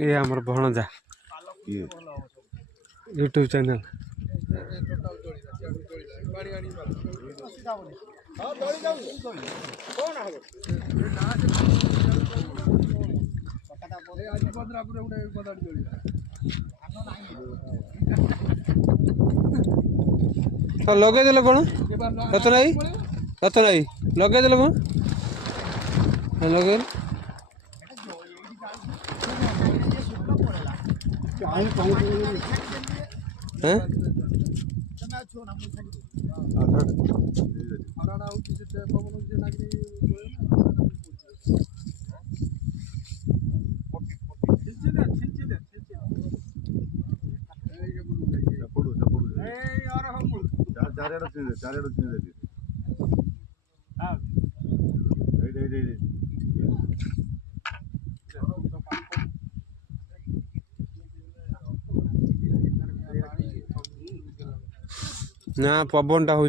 ये हमर भणजा YouTube channel लगे देल कौन कत नहीं लगे देल कौन लगे ना पवन टा हो